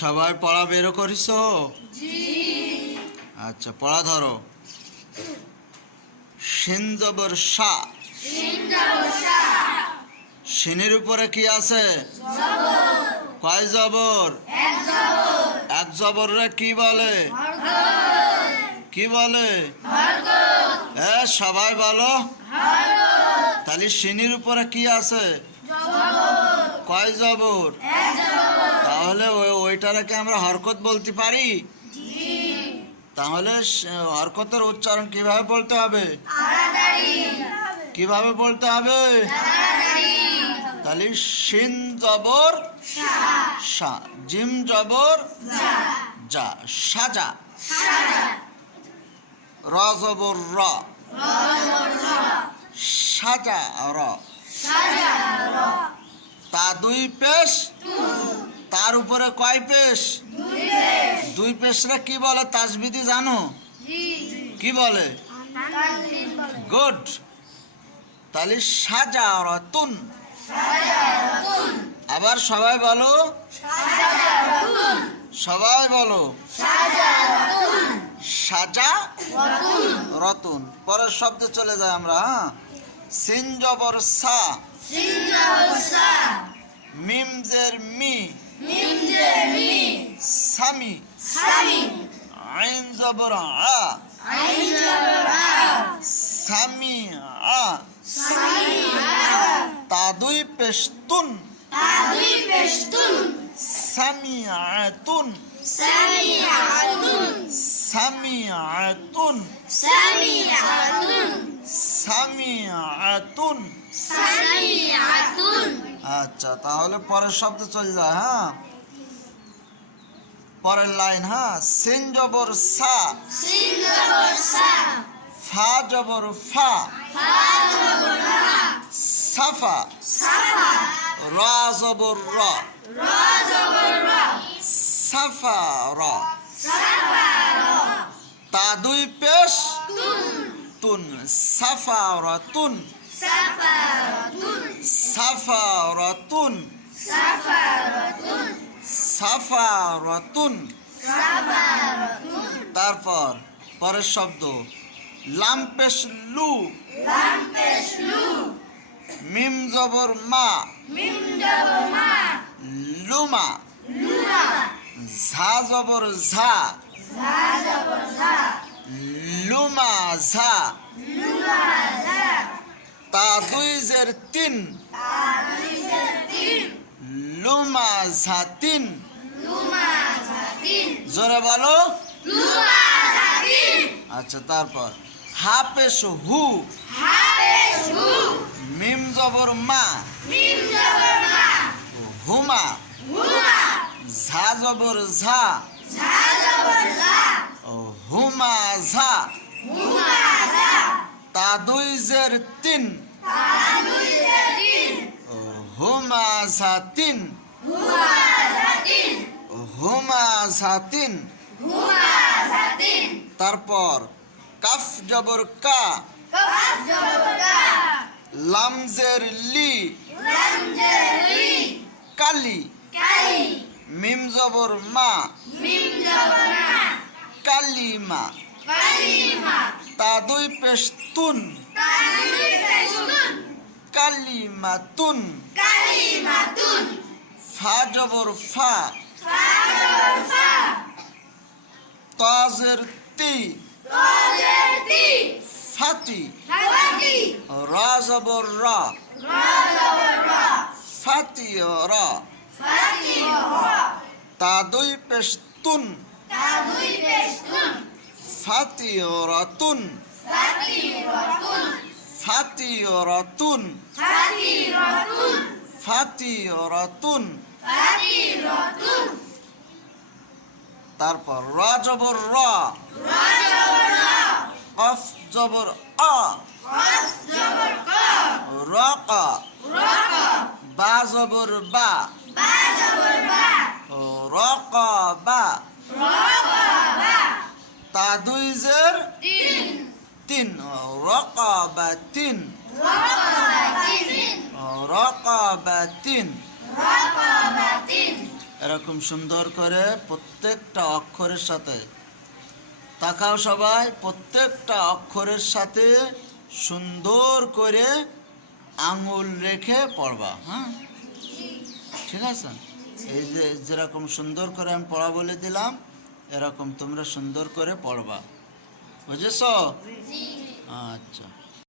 সবাই পড়া বেরো করিস? আচ্ছা পড়া ধরো। সিন জবর সা সিনের উপরে কি আছে? কয় জবর? এক জবর। রে কি বলে? কি বলে? এ সবাই বলো। তাহলে সিনির উপরে কি আছে? কয় জবর? তাহলে ওই ওইটাকে আমরা হরকত বলতে পারি? তাহলে হরকতের উচ্চারণ কীভাবে বলতে হবে? কীভাবে বলতে হবে? তাহলে সিন জবর সা জিম জবর যা, সাজা। র জবর র। সাজা র। তা দুই পেশ? তার উপরে কয় পেশ? দুই পেশরা কি বলে তাজবিদি জানো? কি বলে? গুড। তাহলে সাজা রতুন আবার সবাই বলো। সবাই বলো। সাজা রতুন পরের শব্দে চলে যায় আমরা হ্যাঁ? সিন জবর সা। মিম জের মি সামি আইন জবর আ সামি আ তা দুই পেশতুন সামি আতুন সামি আতুন সামি আতুন আচ্ছা তাহলে পরের শব্দ চলে যায় হ্যাঁ? পরের লাইন হ্যাঁ? সিন জবর সা। ফা জবর ফা। সাফা। রা জবর র। সাফা র। তা দুই পেশ। তুন সাফা র তুন সাফা র তুন সাফা তুন তারপর পরের শব্দ লাম্পেশ লু লু মিম জবর মা। মিম জবর মা। লুমা। লুমা। ঝা জবর ঝা। লুমা ঝা। তা দুই জের তিন। লুমা ঝা তিন জোরে বলো। আচ্ছা তারপর। হাফেশ হু। মিম জবর মা। হুমা। ঝা জবর ঝা। ও হুমা ঝা তা দুই জের তিন ঝা তিন তারপর কাফ জবর কা। লামজের লি। কালি। মিম জবর মা। কালিমা। তা দুই পেস্তুন কালিমাতুন। ফা। জবর ফা। তাজের তি। ফাতি। রা। জবর রা। ফাতি রা। তা দুই পেস্তুন ফাতি রাতুন ফাতি রাতুন ফাতি রাতুন তারপর রা জবর রা। কফ জবর আ। রকা। বা জবর বা। রকা বা। তা দুই জের তিন রকা বা তিন রকা বা তিন এরকম সুন্দর করে প্রত্যেকটা অক্ষরের সাথে। তাকাও সবাই প্রত্যেকটা অক্ষরের সাথে সুন্দর করে আঙুল রেখে পড়বা হ্যাঁ? ঠিক আছে? এই যে যেরকম সুন্দর করে আমি পড়া বলে দিলাম এরকম তোমরা সুন্দর করে পড়বা। বুঝেছ? আচ্ছা।